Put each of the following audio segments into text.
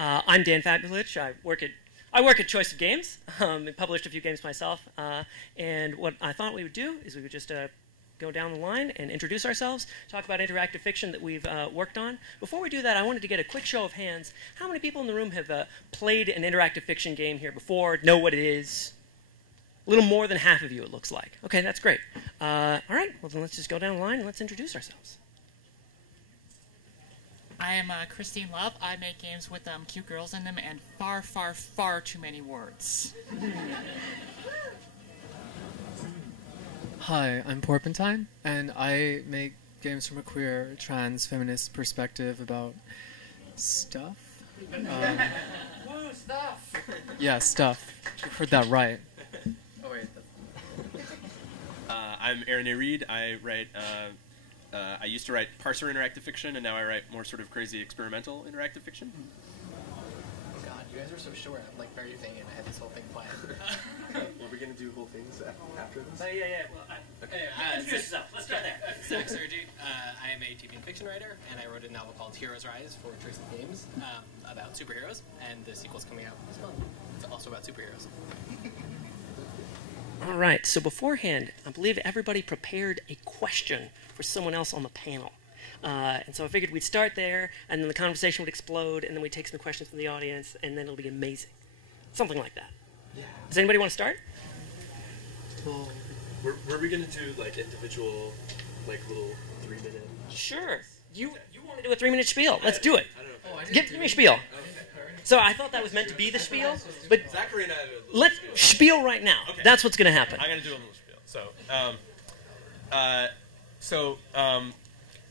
I'm Dan Fabulich. I work at Choice of Games. And published a few games myself. And what I thought we would do is we would just go down the line and introduce ourselves, talk about interactive fiction that we've worked on. Before we do that, I wanted to get a quick show of hands. How many people in the room have played an interactive fiction game here before, know what it is? A little more than half of you, it looks like. Okay, that's great. All right, well, then let's just go down the line and let's introduce ourselves. I am Christine Love. I make games with cute girls in them and far, far, far too many words. Hi, I'm Porpentine, and I make games from a queer, trans, feminist perspective about stuff. Woo, stuff! Yeah, stuff. You heard that right. Oh, wait. I'm Aaron A. Reed. I write. I used to write parser interactive fiction, and now I write more sort of crazy experimental interactive fiction. Oh God, you guys are so short. I'm like very vain. I had this whole thing planned. Well, we're gonna do whole things after this. Yeah. Well, introduce yourself. Let's start there. Zach Sergi. I am a TV and fiction writer, and I wrote a novel called Heroes Rise for Choice of Games about superheroes, and the sequel's coming out as well. It's also about superheroes. All right, so beforehand, I believe everybody prepared a question for someone else on the panel. And so I figured we'd start there, and then the conversation would explode, and then we'd take some questions from the audience, and then it'll be amazing. Something like that. Yeah. Does anybody want to start? Were we gonna do like individual, like little 3-minute? Sure. You want to do a 3-minute spiel. Let's do it. I don't know. Give me a spiel. So I thought that was meant to be the spiel, but Zachary and I have a little let's spiel right now. Okay. That's what's going to happen. I'm gonna do a little spiel. So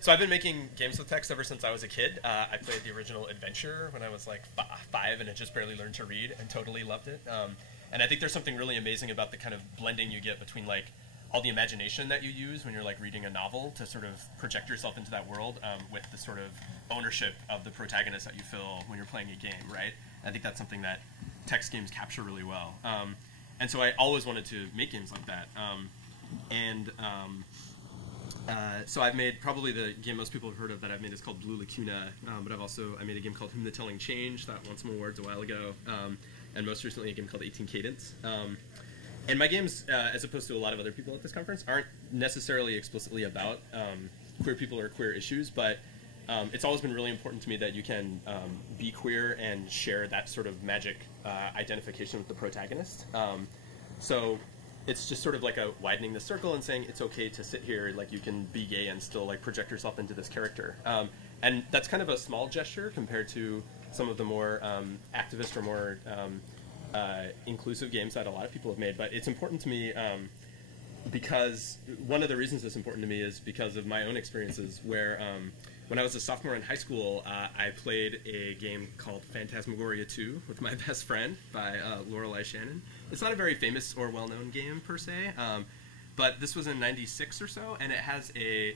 I've been making games with text ever since I was a kid. I played the original Adventure when I was like 5 and had just barely learned to read and totally loved it. And I think there's something really amazing about the kind of blending you get between like all the imagination that you use when you're like reading a novel to sort of project yourself into that world with the sort of ownership of the protagonist that you feel when you're playing a game, right? I think that's something that text games capture really well. And so I always wanted to make games like that. So I've made probably the game most people have heard of that I've made is called Blue Lacuna, but I made a game called Whom the Telling Change that won some awards a while ago, and most recently a game called 18 Cadence. And my games, as opposed to a lot of other people at this conference, aren't necessarily explicitly about queer people or queer issues, but it's always been really important to me that you can be queer and share that sort of magic identification with the protagonist. So it's just sort of like a widening the circle and saying it's okay to sit here, like you can be gay and still like project yourself into this character. And that's kind of a small gesture compared to some of the more activist or more inclusive games that a lot of people have made, but it's important to me because one of the reasons it's important to me is because of my own experiences where when I was a sophomore in high school, I played a game called Phantasmagoria 2 with my best friend by Lorelei Shannon. It's not a very famous or well-known game per se, but this was in '96 or so, and it has a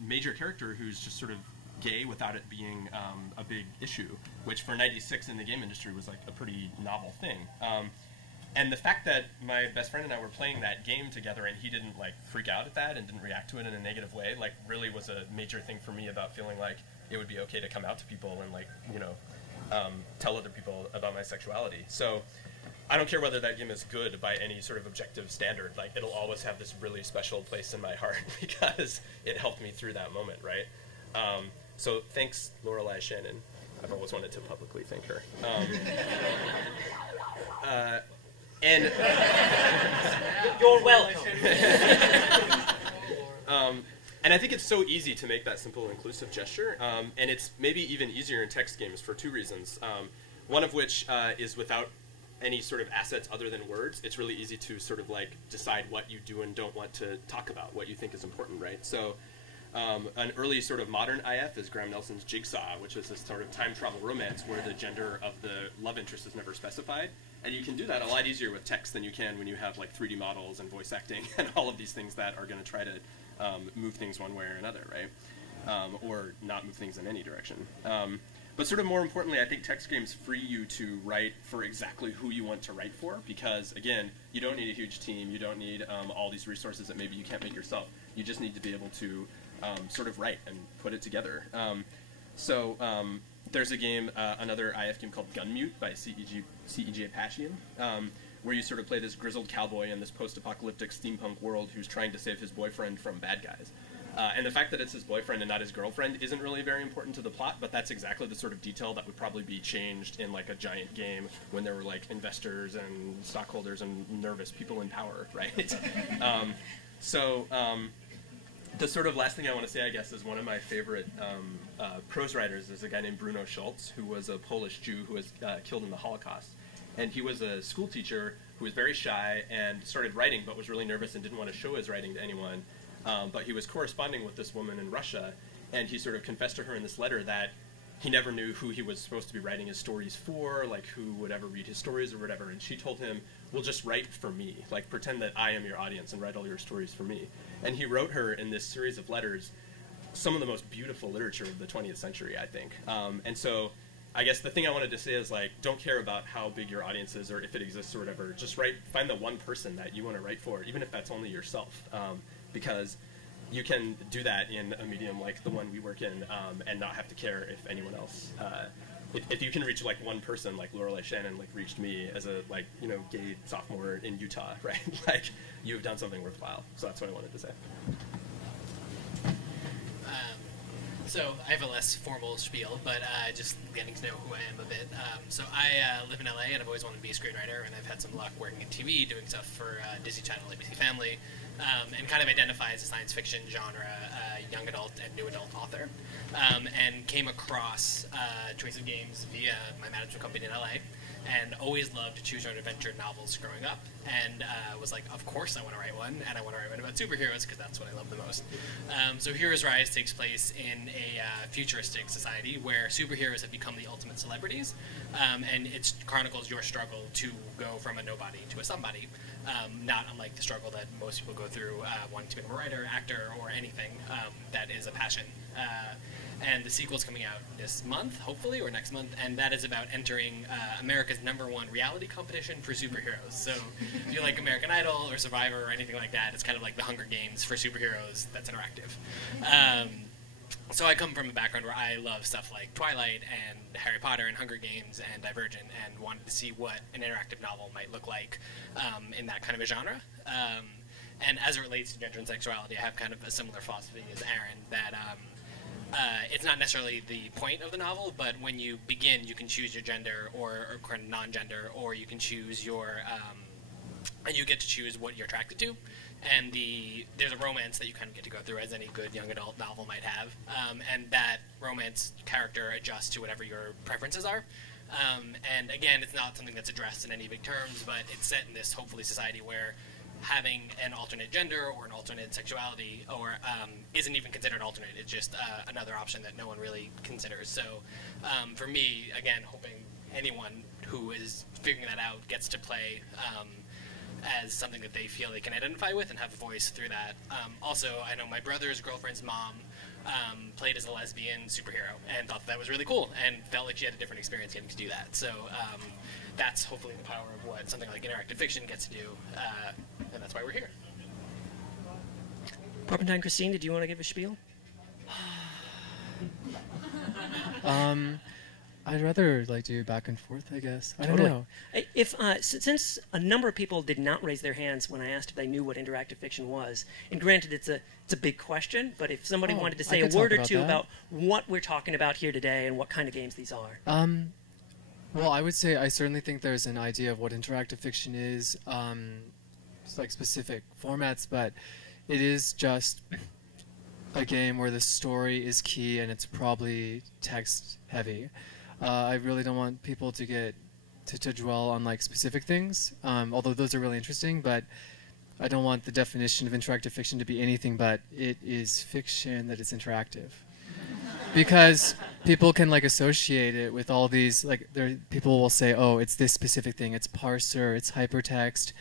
major character who's just sort of gay without it being a big issue, which for '96 in the game industry was like a pretty novel thing. And the fact that my best friend and I were playing that game together and he didn't like freak out at that and didn't react to it in a negative way, like really was a major thing for me about feeling like it would be okay to come out to people and like, you know, tell other people about my sexuality. So I don't care whether that game is good by any sort of objective standard, like it'll always have this really special place in my heart because it helped me through that moment, right? So thanks, Lorelei Shannon. I've always wanted to publicly thank her. And You're welcome. And I think it's so easy to make that simple inclusive gesture, and it's maybe even easier in text games for two reasons. One of which is without any sort of assets other than words, it's really easy to sort of like decide what you do and don't want to talk about, what you think is important, right? So an early sort of modern IF is Graham Nelson's Jigsaw, which is this sort of time travel romance where the gender of the love interest is never specified. And you can do that a lot easier with text than you can when you have like 3D models and voice acting and all of these things that are going to try to move things one way or another, right? Or not move things in any direction. But sort of more importantly, I think text games free you to write for exactly who you want to write for because, again, you don't need a huge team. You don't need all these resources that maybe you can't make yourself. You just need to be able to sort of write and put it together. there's a game, another IF game called Gunmute by CEG Apache, where you sort of play this grizzled cowboy in this post-apocalyptic steampunk world who's trying to save his boyfriend from bad guys. And the fact that it's his boyfriend and not his girlfriend isn't really very important to the plot, but that's exactly the sort of detail that would probably be changed in like a giant game when there were like investors and stockholders and nervous people in power, right? The sort of last thing I want to say, I guess, is one of my favorite prose writers is a guy named Bruno Schulz, who was a Polish Jew who was killed in the Holocaust. And he was a school teacher who was very shy and started writing but was really nervous and didn't want to show his writing to anyone. But he was corresponding with this woman in Russia, and he sort of confessed to her in this letter that he never knew who he was supposed to be writing his stories for, like who would ever read his stories or whatever. And she told him, well, just write for me. Like, pretend that I am your audience and write all your stories for me. And he wrote her in this series of letters some of the most beautiful literature of the 20th century, I think. And so I guess the thing I wanted to say is, like, don't care about how big your audience is or if it exists or whatever. Just find the one person that you want to write for, even if that's only yourself. Because you can do that in a medium like the one we work in and not have to care if anyone else. If you can reach like one person, like Lorelei Shannon, like reached me as a gay sophomore in Utah, right? Like you've done something worthwhile. So that's what I wanted to say. So I have a less formal spiel, but just getting to know who I am a bit. So I live in LA, and I've always wanted to be a screenwriter, and I've had some luck working in TV, doing stuff for Disney Channel, ABC Family, and kind of identify as a science fiction genre, young adult and new adult author, and came across Choice of Games via my management company in LA, and always loved choose your own adventure novels growing up, and was like, of course I want to write one, and I want to write one about superheroes because that's what I love the most. So Heroes Rise takes place in a futuristic society where superheroes have become the ultimate celebrities, and it chronicles your struggle to go from a nobody to a somebody, not unlike the struggle that most people go through wanting to become a writer, actor, or anything that is a passion. And the sequel's coming out this month, hopefully, or next month, and that is about entering America's #1 reality competition for superheroes. So if you like American Idol or Survivor or anything like that, it's kind of like the Hunger Games for superheroes that's interactive. So I come from a background where I love stuff like Twilight and Harry Potter and Hunger Games and Divergent, and wanted to see what an interactive novel might look like in that kind of a genre. And as it relates to gender and sexuality, I have kind of a similar philosophy as Aaron, that it's not necessarily the point of the novel, but when you begin, you can choose your gender or non-gender, or you can choose your, and you get to choose what you're attracted to. And there's a romance that you kind of get to go through, as any good young adult novel might have, and that romance character adjusts to whatever your preferences are. And again, it's not something that's addressed in any big terms, but it's set in this, hopefully, society where having an alternate gender or an alternate sexuality or isn't even considered alternate. It's just another option that no one really considers. So for me, again, hoping anyone who is figuring that out gets to play as something that they feel they can identify with and have a voice through that. Also, I know my brother's girlfriend's mom played as a lesbian superhero and thought that was really cool and felt like she had a different experience getting to do that. So that's hopefully the power of what something like interactive fiction gets to do, and that's why we're here. Porpentine Christine, did you want to give a spiel? I'd rather do back and forth, I guess. I don't Totally. know. If since a number of people did not raise their hands when I asked if they knew what interactive fiction was, and granted it's a big question, but if somebody wanted to say a word or two about what we're talking about here today and what kind of games these are. Well, I would say I certainly think there's an idea of what interactive fiction is, it's like specific formats, but it is just a game where the story is key and it's probably text heavy. I really don't want people to get to dwell on specific things, although those are really interesting, but I don't want the definition of interactive fiction to be anything but it is fiction that is interactive. Because people can associate it with all these, people will say, oh, it's this specific thing, it's parser, it's hypertext,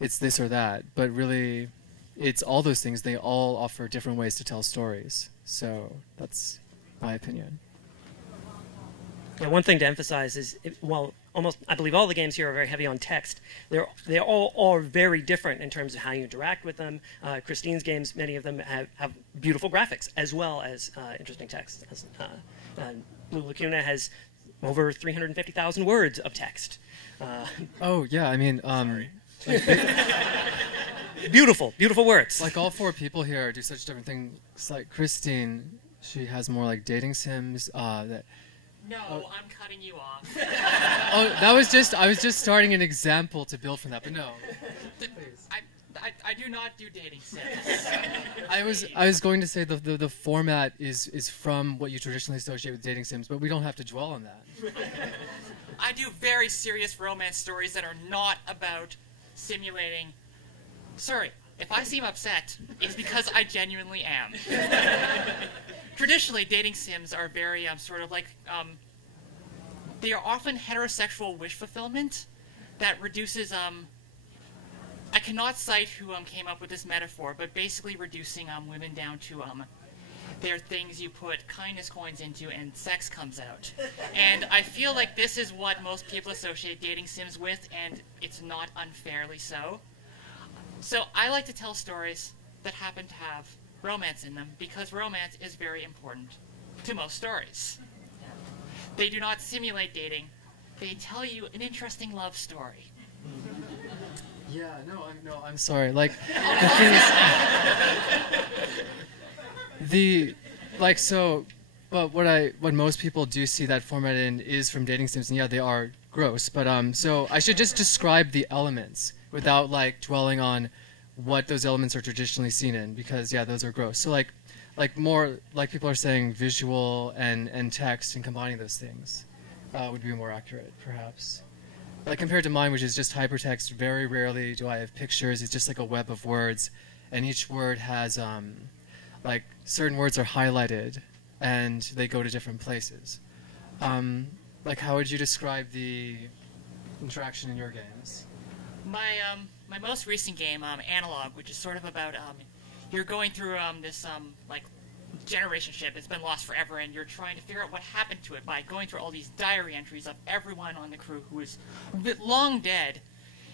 it's this or that, but really it's all those things. They all offer different ways to tell stories. So that's my opinion. Yeah, one thing to emphasize is, while almost, I believe all the games here are very heavy on text. They all are very different in terms of how you interact with them. Christine's games, many of them have beautiful graphics as well as interesting text. Blue Lacuna has over 350,000 words of text. Oh yeah, I mean, beautiful words. like all four people here do such different things. Like Christine, she has more like dating sims. No, I'm cutting you off. Oh, I was just starting an example to build from that, but no. I do not do dating sims. I was going to say the format is from what you traditionally associate with dating sims, but we don't have to dwell on that. I do very serious romance stories that are not about simulating. Sorry, if I seem upset, it's because I genuinely am. Traditionally, dating sims are very sort of like they are often heterosexual wish fulfillment that reduces I cannot cite who came up with this metaphor, but basically reducing women down to they're things you put kindness coins into and sex comes out. And I feel like this is what most people associate dating sims with, and it's not unfairly so. So I like to tell stories that happen to have romance in them because romance is very important to most stories. They do not simulate dating. They tell you an interesting love story. Yeah, I'm sorry. Like the thing is, but what most people do see that format in is from dating sims, and yeah, they are gross. But so I should just describe the elements without like dwelling on what those elements are traditionally seen in, because yeah, those are gross. So like more like people are saying visual and text and combining those things would be more accurate, perhaps. Like compared to mine, which is just hypertext, very rarely do I have pictures. It's just like a web of words, and each word has like certain words are highlighted, and they go to different places. Like how would you describe the interaction in your games? My most recent game, Analog, which is sort of about you're going through this like generation ship. It's been lost forever, and you're trying to figure out what happened to it by going through all these diary entries of everyone on the crew who is long dead.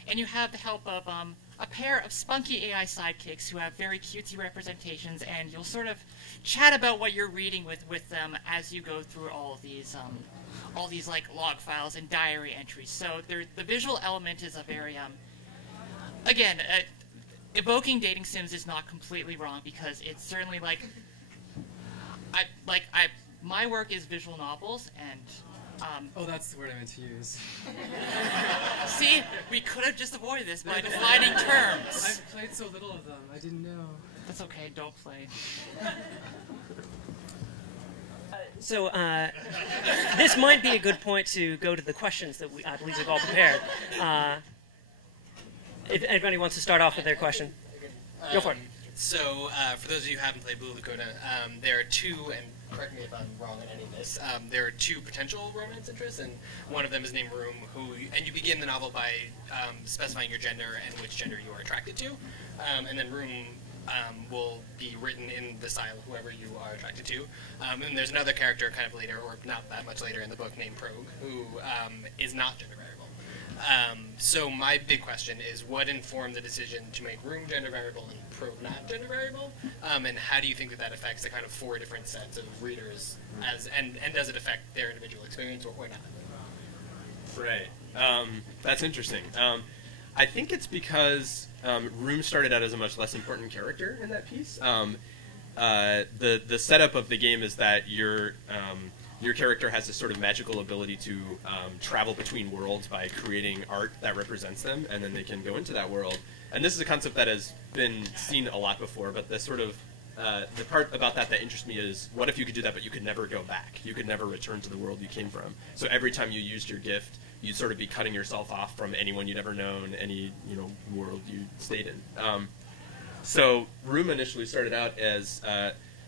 And you have the help of a pair of spunky AI sidekicks who have very cutesy representations, and you'll sort of chat about what you're reading with them as you go through all these like log files and diary entries. So the visual element is a very again, evoking dating sims is not completely wrong because it's certainly like my work is visual novels and Oh, that's the word I meant to use. see, we could have just avoided this by defining terms. I've played so little of them, I didn't know. That's okay, don't play. So this might be a good point to go to the questions that I believe we've all prepared. If anybody wants to start off with their question, go for it. So, for those of you who haven't played Blue Lacuna, there are two, and correct me if I'm wrong on any of this, there are two potential romance interests, and one of them is named Room, and you begin the novel by specifying your gender and which gender you are attracted to, and then Room will be written in the style of whoever you are attracted to. And there's another character kind of later, or not that much later in the book, named Progue, who is not gender variable. So my big question is, what informed the decision to make Room gender variable and Progue not gender variable? And how do you think that affects the kind of four different sets of readers, and does it affect their individual experience or not? Right. That's interesting. I think it's because Room started out as a much less important character in that piece. The setup of the game is that your character has this sort of magical ability to travel between worlds by creating art that represents them, and then they can go into that world. And this is a concept that has been seen a lot before, but the sort of the part about that interests me is, what if you could do that, but you could never go back? You could never return to the world you came from. So every time you used your gift, you'd sort of be cutting yourself off from anyone you'd ever known, any world you stayed in. So Room initially started out as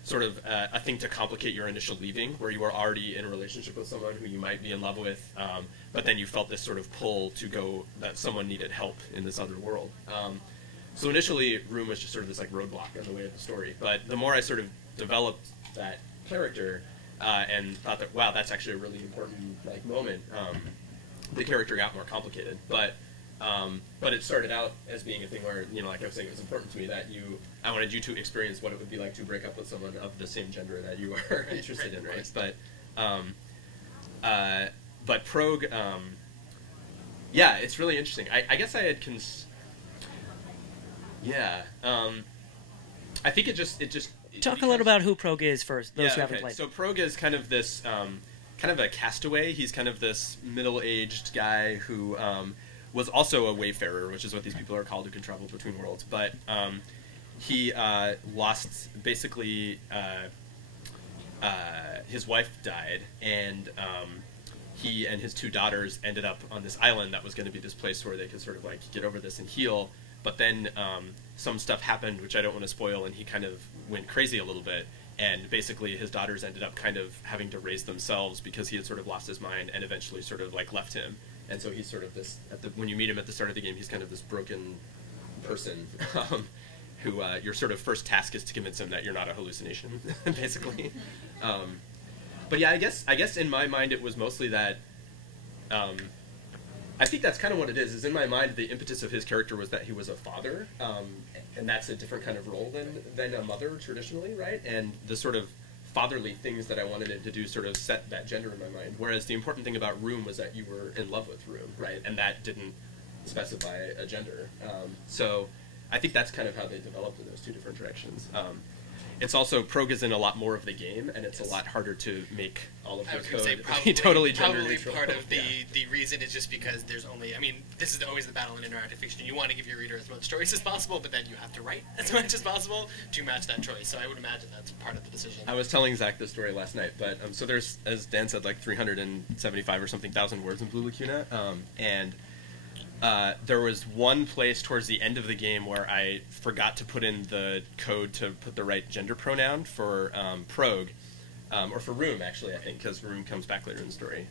sort of a thing to complicate your initial leaving, where you were already in a relationship with someone who you might be in love with, but then you felt this sort of pull to go, that someone needed help in this other world. So initially, Room was just sort of this like roadblock in the way of the story. But the more I sort of developed that character and thought that, wow, that's actually a really important like moment, the character got more complicated. But it started out as being a thing where, like I was saying, it was important to me that I wanted you to experience what it would be like to break up with someone of the same gender that you are interested in, right? But Progue, yeah, it's really interesting. I guess I had I think it just Talk a little about who Progue is first, those who haven't played. So Progue is kind of this, kind of a castaway. He's kind of this middle-aged guy who was also a wayfarer, which is what these people are called, who can travel between worlds. But he lost, basically, his wife died, and he and his two daughters ended up on this island that was going to be this place where they could sort of like get over this and heal. But then some stuff happened, which I don't want to spoil, and he kind of went crazy a little bit. And basically his daughters ended up kind of having to raise themselves because he had sort of lost his mind and eventually sort of like left him. And so he's sort of this, when you meet him at the start of the game, he's kind of this broken person who your sort of first task is to convince him that you're not a hallucination, basically. But yeah, I guess in my mind it was mostly that, I think that's kind of what it is in my mind, the impetus of his character was that he was a father, and that's a different kind of role than a mother traditionally, right? And the sort of fatherly things that I wanted it to do sort of set that gender in my mind, whereas the important thing about Room was that you were in love with Room, right? And that didn't specify a gender. So I think that's kind of how they developed in those two different directions. It's also, Progue is in a lot more of the game, and it's a lot harder to make all of the code be totally gender neutral. Part of the reason is just because there's only, I mean, this is always the battle in interactive fiction. You want to give your reader as much choice as possible, but then you have to write as much as possible to match that choice. So I would imagine that's part of the decision. I was telling Zach this story last night, but so there's, as Dan said, like 375 or something thousand words in Blue Lacuna, and there was one place towards the end of the game where I forgot to put in the code to put the right gender pronoun for Progue, or for Room, actually, I think, because Room comes back later in the story.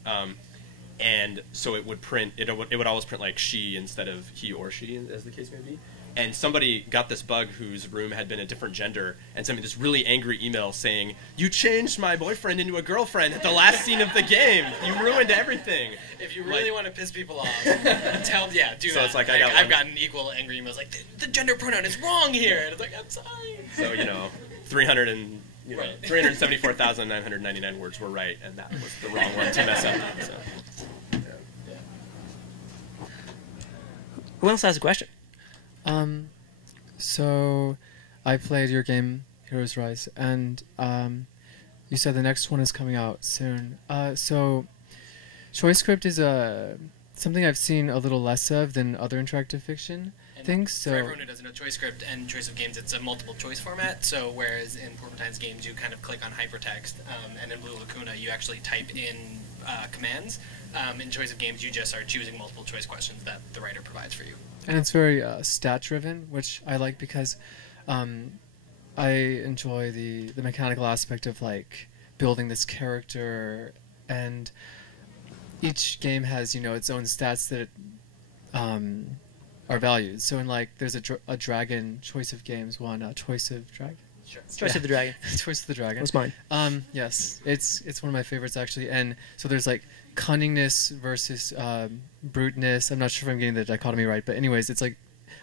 And so it would print, it would always print like she instead of he or she, as the case may be. And somebody got this bug whose Room had been a different gender and sent me this really angry email saying, "You changed my boyfriend into a girlfriend at the last scene of the game. You ruined everything." If you really want to piss people off, do so that. So it's like I've gotten equal angry emails like, the gender pronoun is wrong here. And it's like, I'm sorry. So, 374,999 words were right, and that was the wrong one to mess up. So, yeah. Who else has a question? So I played your game, Heroes Rise, and you said the next one is coming out soon. So choice script is something I've seen a little less of than other interactive fiction things. So for everyone who doesn't know, choice script and choice of games, it's a multiple choice format. So whereas in Porpentine's games you kind of click on hypertext, and in Blue Lacuna you actually type in commands. In choice of games you just are choosing multiple choice questions that the writer provides for you. And it's very stat-driven, which I like because I enjoy the mechanical aspect of like building this character, and each game has its own stats that are valued. So in like there's a dragon choice of games one, choice of dragon. Sure. Choice of the Dragon. Choice of the Dragon. That's mine. Yes, it's one of my favorites actually. And so there's like cunningness versus bruteness. I'm not sure if I'm getting the dichotomy right, but anyways, it's like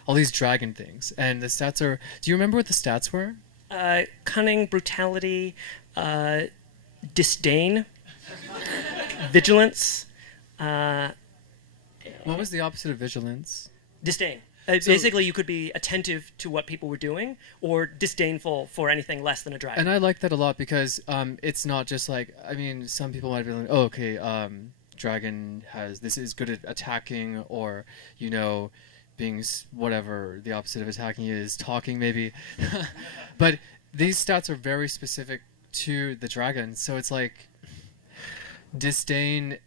all these dragon things. And the stats are. Do you remember what the stats were? Cunning, brutality, disdain, vigilance. What was the opposite of vigilance? Disdain. Basically, you could be attentive to what people were doing, or disdainful for anything less than a dragon. And I like that a lot because it's not just like, I mean, some people might be like, oh, okay, dragon this is good at attacking, or being whatever the opposite of attacking is, talking maybe. But these stats are very specific to the dragon, so it's like disdain.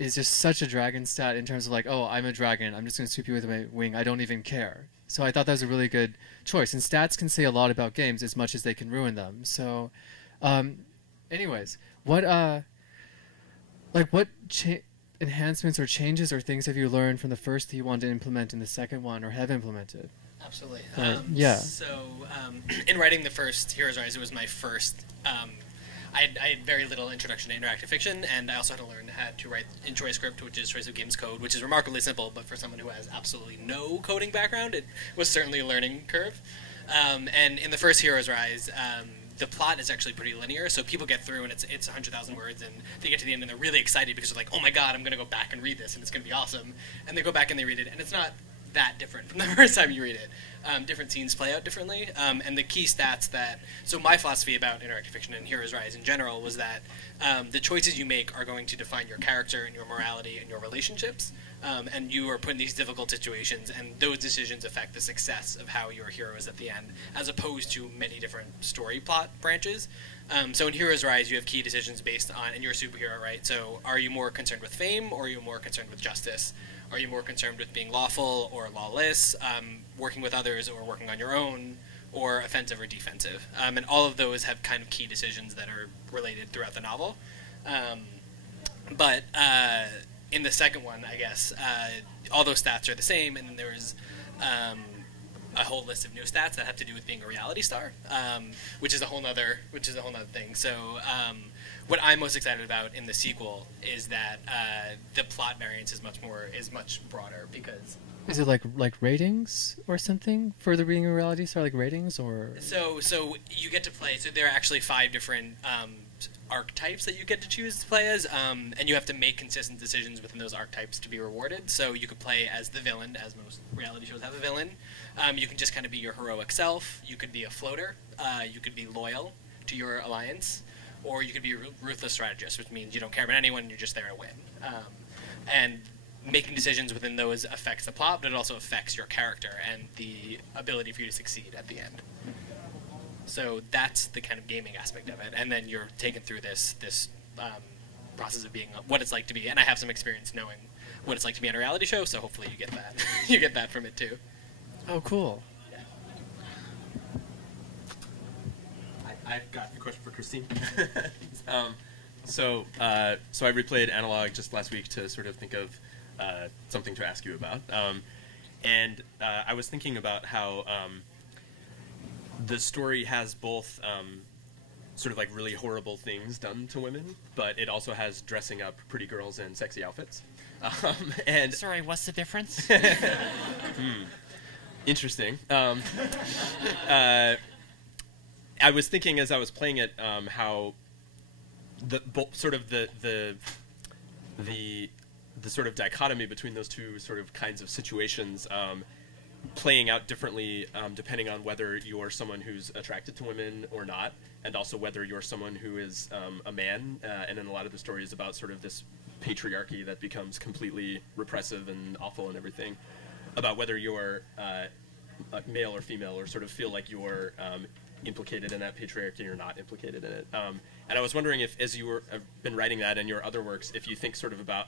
Is just such a dragon stat in terms of like, oh, I'm a dragon, I'm just going to sweep you with my wing, I don't even care. So I thought that was a really good choice. And stats can say a lot about games as much as they can ruin them. So, anyways, what enhancements or changes or things have you learned from the first that you want to implement in the second one or have implemented? Absolutely. Yeah. So, in writing the first Heroes Rise, it was my first. I had very little introduction to interactive fiction, and I also had to learn how to write in Choice Script, which is Choice of Games code, which is remarkably simple, but for someone who has absolutely no coding background, it was certainly a learning curve. And in the first Heroes Rise, the plot is actually pretty linear, so people get through and it's 100,000 words, and they get to the end and they're really excited because they're like, oh my god, I'm going to go back and read this, and it's going to be awesome. And they go back and they read it, and it's not that different from the first time you read it. Different scenes play out differently, and the key stats that... So my philosophy about interactive fiction and Heroes Rise in general was that the choices you make are going to define your character and your morality and your relationships, and you are put in these difficult situations, and those decisions affect the success of how your hero is at the end, as opposed to many different story plot branches. So in Heroes Rise, you have key decisions based on... And you're a superhero, right? So are you more concerned with fame, or are you more concerned with justice? Are you more concerned with being lawful or lawless, working with others or working on your own, or offensive or defensive? And all of those have kind of key decisions that are related throughout the novel. But in the second one, I guess, all those stats are the same, and then there's a whole list of new stats that have to do with being a reality star, which is a whole nother thing. So what I'm most excited about in the sequel is that the plot variance is much broader, because Is it like ratings or something for the being a reality star, like ratings or? So you get to play. So there are actually 5 different archetypes that you get to choose to play as, and you have to make consistent decisions within those archetypes to be rewarded. So you could play as the villain, as most reality shows have a villain. You can just kind of be your heroic self. You could be a floater. You could be loyal to your alliance, or you could be a ruthless strategist, which means you don't care about anyone and you're just there to win. And making decisions within those affects the plot, but it also affects your character and the ability for you to succeed at the end. So that's the kind of gaming aspect of it, and then you're taken through this process of being what it's like to be. And I have some experience knowing what it's like to be on a reality show, so hopefully you get that. You get that from it too. Oh, cool. Yeah. I've got a question for Christine. So I replayed Analog just last week to sort of think of something to ask you about, and I was thinking about how the story has both sort of like really horrible things done to women, but it also has dressing up pretty girls in sexy outfits. And Sorry, what's the difference? Interesting. I was thinking as I was playing it how the sort of the sort of dichotomy between those two sort of kinds of situations playing out differently depending on whether you're someone who's attracted to women or not, and also whether you're someone who is a man. And then a lot of the story is about sort of this patriarchy that becomes completely repressive and awful and everything, about whether you're male or female, or sort of feel like you're implicated in that patriarchy or not implicated in it. And I was wondering if, as you have been writing that in your other works, if you think sort of about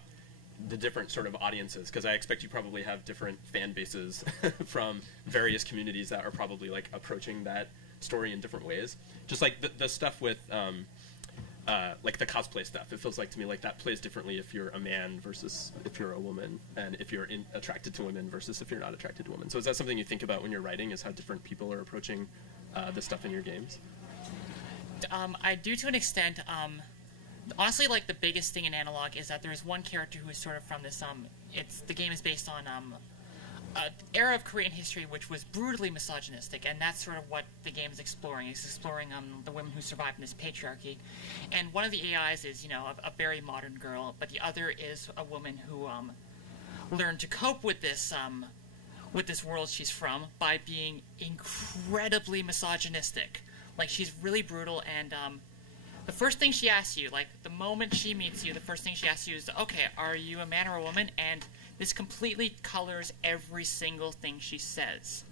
the different sort of audiences, because I expect you probably have different fan bases from various communities that are probably like approaching that story in different ways. Just like the stuff with like the cosplay stuff, it feels like to me like that plays differently if you're a man versus if you're a woman, and if you're attracted to women versus if you're not attracted to women. So is that something you think about when you're writing, is how different people are approaching the stuff in your games? I do, to an extent. Honestly, like, the biggest thing in Analog is that there's one character who is sort of from this, the game is based on an era of Korean history which was brutally misogynistic, and that's sort of what the game is exploring. It's exploring the women who survived in this patriarchy. And one of the AIs is, a very modern girl, but the other is a woman who learned to cope with this world she's from by being incredibly misogynistic. Like, she's really brutal, and the first thing she asks you, like, the moment she meets you, the first thing she asks you is, okay, are you a man or a woman? And this completely colors every single thing she says.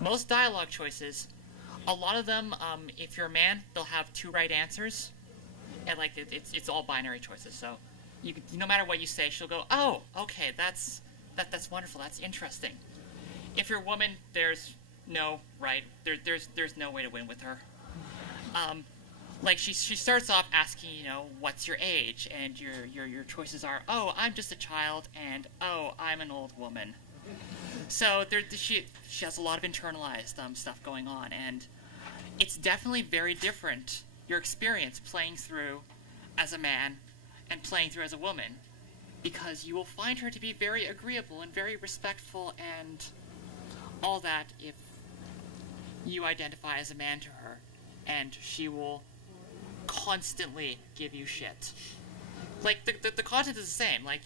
Most dialogue choices, a lot of them, if you're a man, they'll have 2 right answers, and, like, it's all binary choices. So, no matter what you say, she'll go, oh, okay, that's wonderful, that's interesting. If you're a woman, there's no right. There's no way to win with her. Like, she starts off asking, what's your age? And your choices are, oh, I'm just a child, and oh, I'm an old woman. So she has a lot of internalized stuff going on, and it's definitely very different your experience playing through as a man and playing through as a woman, because you will find her to be very agreeable and very respectful and all that if you identify as a man to her, and she will constantly give you shit. Like, the content is the same. Like,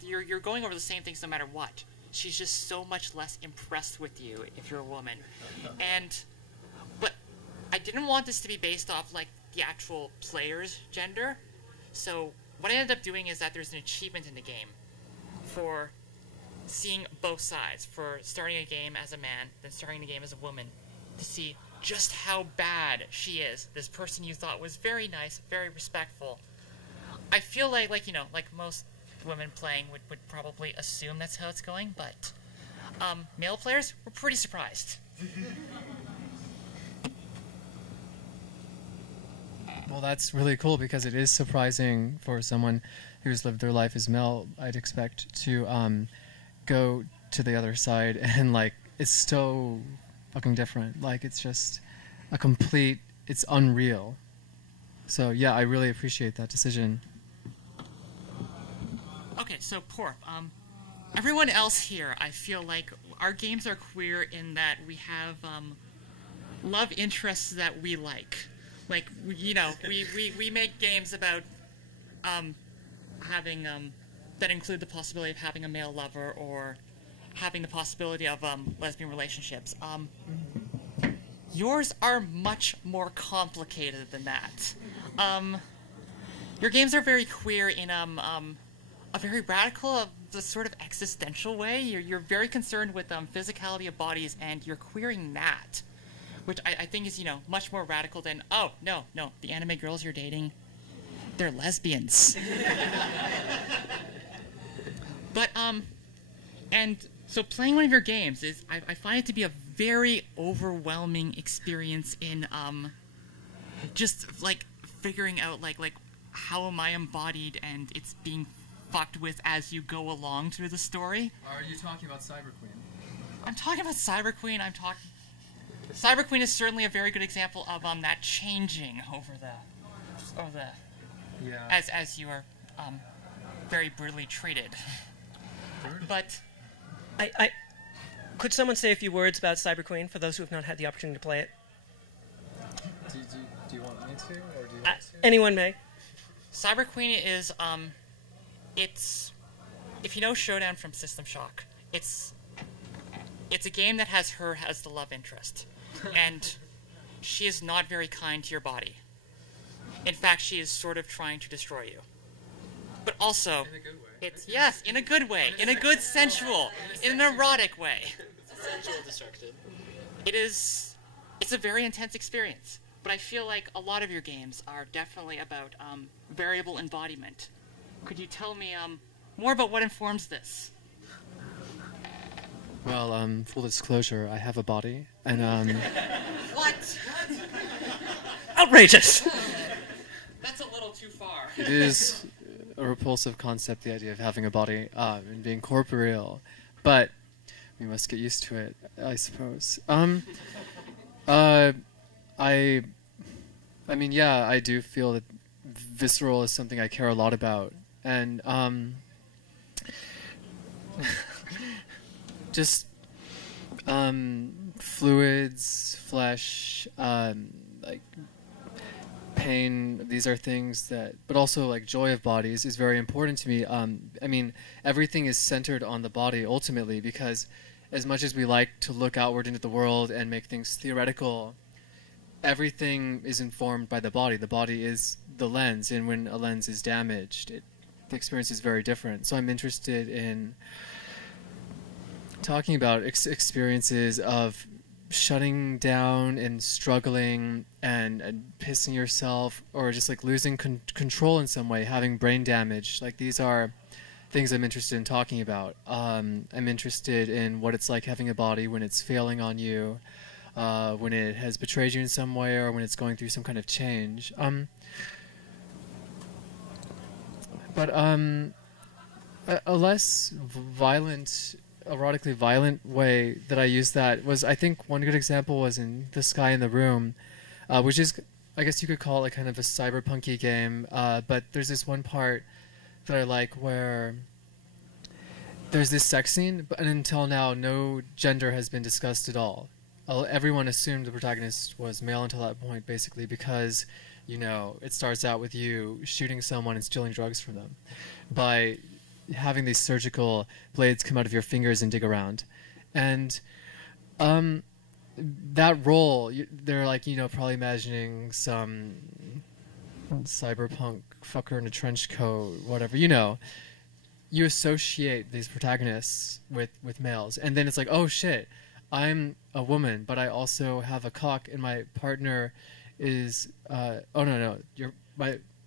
you're going over the same things no matter what. She's just so much less impressed with you if you're a woman. But I didn't want this to be based off, like, the actual player's gender. So what I ended up doing is that there's an achievement in the game for seeing both sides, for starting a game as a man, then starting the game as a woman, to see just how bad she is. This person you thought was very nice, very respectful. I feel like you know, like most women playing would probably assume that's how it's going, but male players were pretty surprised. Well, that's really cool because it is surprising for someone who's lived their life as male, I'd expect, to go to the other side and, like, it's so fucking different. Like, it's just a complete, it's unreal. So, yeah, I really appreciate that decision. Okay, so Porp, everyone else here, I feel like our games are queer in that we have love interests that we like. Like, you know, we make games about having that include the possibility of having a male lover or having the possibility of lesbian relationships. Yours are much more complicated than that. Your games are very queer in a very radical, the sort of existential way. You're very concerned with physicality of bodies, and you're queering that, which I think is, you know, much more radical than, oh, no, the anime girls you're dating, they're lesbians. But, and so playing one of your games is, I find it to be a very overwhelming experience in, just, like, figuring out, like, how am I embodied, and it's being fucked with as you go along through the story. Are you talking about Cyber Queen? I'm talking about Cyber Queen, Cyber Queen is certainly a very good example of that changing over the Yeah. as you are very brutally treated. But I could someone say a few words about Cyber Queen for those who have not had the opportunity to play it? Do you want me to, or do you want to? Anyone may. Cyber Queen is it's, if you know Showdown from System Shock, it's a game that has her as the love interest, and she is not very kind to your body. In fact, she is sort of trying to destroy you. But also, In a good way. it's, yes, in a good way, in a good sensual, in an erotic way. Sensual destructive. It's a very intense experience, but I feel like a lot of your games are definitely about variable embodiment. Could you tell me more about what informs this? Well, full disclosure, I have a body, and What? Outrageous! That's a little too far. it is a repulsive concept, the idea of having a body and being corporeal, but we must get used to it, I suppose. I mean, yeah, I do feel that visceral is something I care a lot about, and just fluids, flesh, like pain, these are things that, but also like joy of bodies is very important to me. I mean, everything is centered on the body ultimately, because as much as we like to look outward into the world and make things theoretical, everything is informed by the body. The body is the lens, and when a lens is damaged, the experience is very different. So I'm interested in talking about experiences of shutting down and struggling and pissing yourself, or just like losing control in some way, having brain damage. Like, these are things I'm interested in talking about. I'm interested in what it's like having a body when it's failing on you, when it has betrayed you in some way, or when it's going through some kind of change. But a less violent, erotically violent way that I used that was, I think one good example was in The Sky in the Room, which is I guess you could call it kind of a cyberpunky game, but there's this one part that I like where there's this sex scene, but until now, no gender has been discussed at all. Everyone assumed the protagonist was male until that point, basically, because, you know, it starts out with you shooting someone and stealing drugs from them by having these surgical blades come out of your fingers and dig around. And that role, they're like, you know, probably imagining some cyberpunk fucker in a trench coat, whatever, you know. You associate these protagonists with males, and then it's like, oh shit, I'm a woman, but I also have a cock, and my partner is my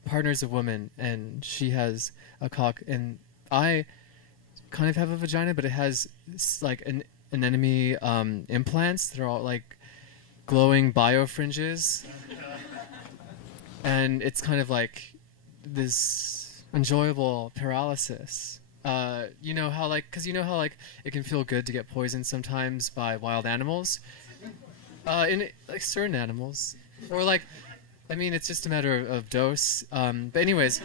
partner's a woman, and she has a cock, and I kind of have a vagina, but it has like an anemone implants that are all like glowing biofringes, and it's kind of like this enjoyable paralysis. You know how like it can feel good to get poisoned sometimes by wild animals, in like certain animals, or like, I mean, it's just a matter of dose. But anyways,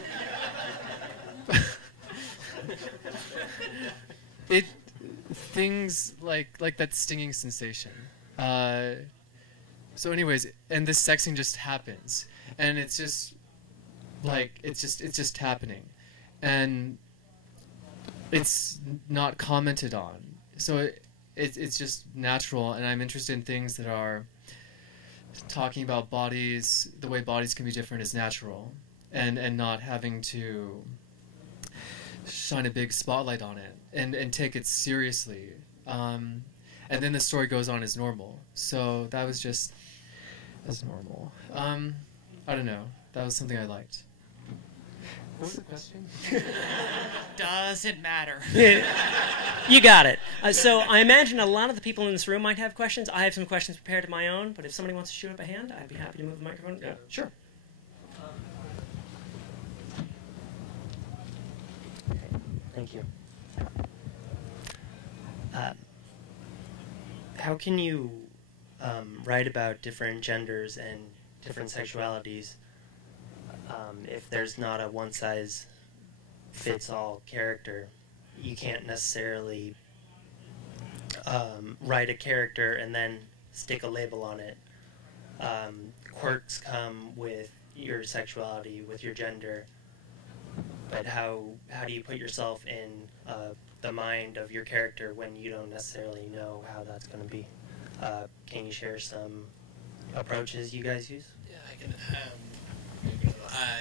things like that stinging sensation. So anyways, and this sex scene just happens, and it's just like it's just happening, and it's not commented on. So it's just natural, and I'm interested in things that are talking about bodies, the way bodies can be different is natural, and not having to shine a big spotlight on it and take it seriously. And then the story goes on as normal. So that was just as normal. I don't know. That was something I liked. What was the question? Doesn't matter. You got it. So I imagine a lot of the people in this room might have questions. I have some questions prepared of my own, but if somebody wants to shoot up a hand, I'd be happy to move the microphone. Yeah, sure. Thank you. How can you write about different genders and different sexualities if there's not a one-size-fits-all character? You can't necessarily write a character and then stick a label on it. Quirks come with your sexuality, with your gender, but how do you put yourself in the mind of your character when you don't necessarily know how that's going to be? Can you share some approaches you guys use? Yeah, I can.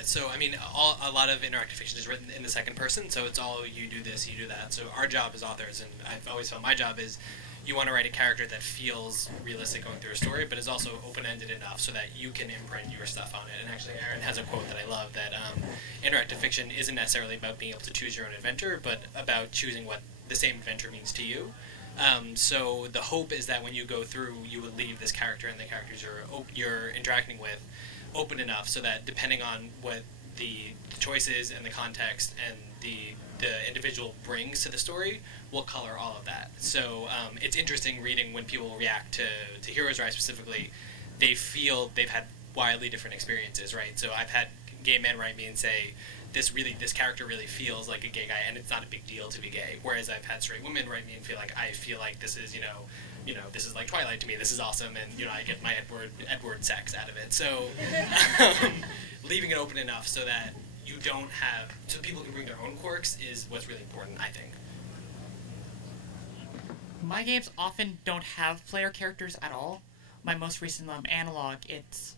So, I mean, a lot of interactive fiction is written in the second person, so it's all you do this, you do that. So our job as authors, and I've always felt my job is, you want to write a character that feels realistic going through a story, but is also open-ended enough so that you can imprint your stuff on it. And actually, Aaron has a quote that I love, that interactive fiction isn't necessarily about being able to choose your own adventure, but about choosing what the same adventure means to you. So the hope is that when you go through, you would leave this character and the characters you're interacting with open enough so that depending on what the choices and the context and the individual brings to the story will color all of that. So it's interesting reading when people react to Heroes Rise specifically. They feel they've had wildly different experiences, right? So I've had gay men write me and say, this character really feels like a gay guy, and it's not a big deal to be gay. Whereas I've had straight women write me and feel like, I feel like this is, this is like Twilight to me. This is awesome, and I get my Edward sex out of it. So leaving it open enough so that so people can bring their own quirks is what's really important, I think. My games often don't have player characters at all. My most recent Analog, it's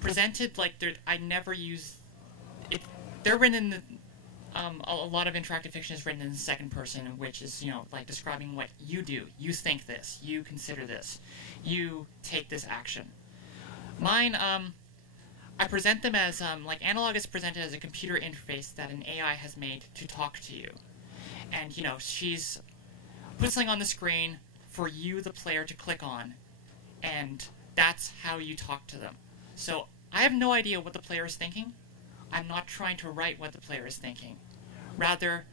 presented like I never use it. They're written in the a lot of interactive fiction is written in the second person, which is like describing what you do. You think this, you consider this, you take this action. Mine, I present them as like Analog is presented as a computer interface that an AI has made to talk to you, and she's put something on the screen for you, the player, to click on, and that's how you talk to them. So I have no idea what the player is thinking. I'm not trying to write what the player is thinking. Rather,